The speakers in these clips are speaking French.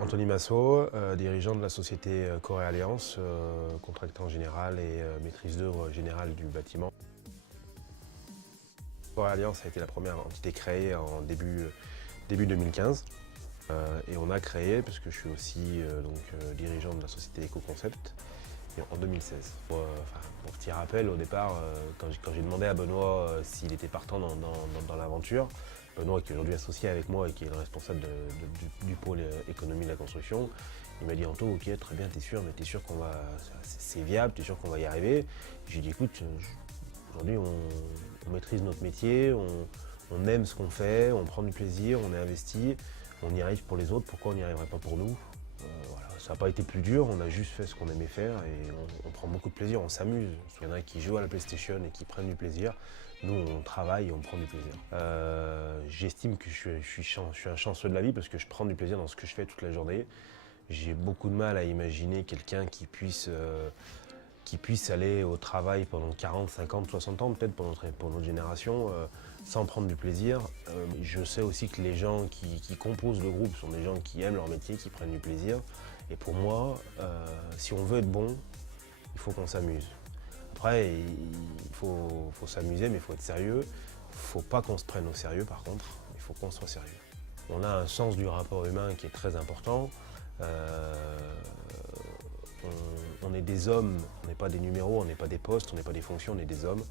Anthony Massot, dirigeant de la société Corée Alliance, contractant général et maîtrise d'œuvre générale du bâtiment. Corée Alliance a été la première entité créée en début 2015. Et on a créé, parce que je suis aussi dirigeant de la société Eco-Concept, en 2016. Pour petit rappel, au départ, quand j'ai demandé à Benoît s'il était partant dans l'aventure, Benoît qui est aujourd'hui associé avec moi et qui est le responsable du pôle économie de la construction, il m'a dit Anto, ok, très bien, t'es sûr, mais t'es sûr qu'on va, c'est viable, t'es sûr qu'on va y arriver. J'ai dit écoute, aujourd'hui on maîtrise notre métier, on aime ce qu'on fait, on prend du plaisir, on est investi, on y arrive pour les autres, pourquoi on n'y arriverait pas pour nous? Voilà. Ça n'a pas été plus dur, on a juste fait ce qu'on aimait faire et on prend beaucoup de plaisir, on s'amuse. Il y en a qui jouent à la PlayStation et qui prennent du plaisir. Nous, on travaille et on prend du plaisir. J'estime que je suis un chanceux de la vie parce que je prends du plaisir dans ce que je fais toute la journée. J'ai beaucoup de mal à imaginer quelqu'un qui puisse aller au travail pendant 40, 50, 60 ans, peut-être pour notre génération, sans prendre du plaisir. Je sais aussi que les gens qui composent le groupe sont des gens qui aiment leur métier, qui prennent du plaisir. Et pour moi, si on veut être bon, il faut qu'on s'amuse. Après, il faut s'amuser, mais il faut être sérieux. Il ne faut pas qu'on se prenne au sérieux, par contre. Il faut qu'on soit sérieux. On a un sens du rapport humain qui est très important. On est des hommes, on n'est pas des numéros, on n'est pas des postes, on n'est pas des fonctions, on est des hommes,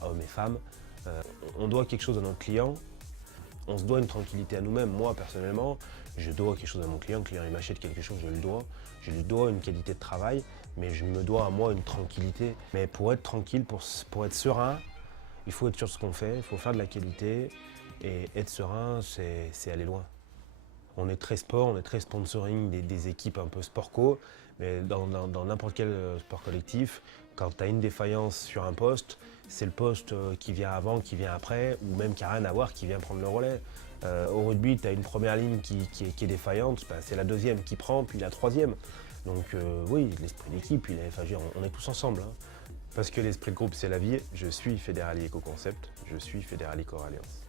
hommes et femmes. On doit quelque chose à notre client, on se doit une tranquillité à nous-mêmes. Moi, personnellement, je dois quelque chose à mon client. Le client il m'achète quelque chose, je le dois. Je lui dois une qualité de travail, mais je me dois à moi une tranquillité. Mais pour être tranquille, pour être serein, il faut être sûr de ce qu'on fait, il faut faire de la qualité. Et être serein, c'est aller loin. On est très sport, on est très sponsoring des équipes un peu sport-co, mais dans n'importe quel sport collectif, quand tu as une défaillance sur un poste, c'est le poste qui vient avant, qui vient après, ou même qui n'a rien à voir, qui vient prendre le relais. Au rugby, tu as une première ligne qui est défaillante, ben, c'est la deuxième qui prend, puis la troisième. Donc oui, l'esprit d'équipe, on est tous ensemble. Hein. Parce que l'esprit de groupe, c'est la vie. Je suis Fédérali Eco-Concept, je suis Fédérali Corée Alliance.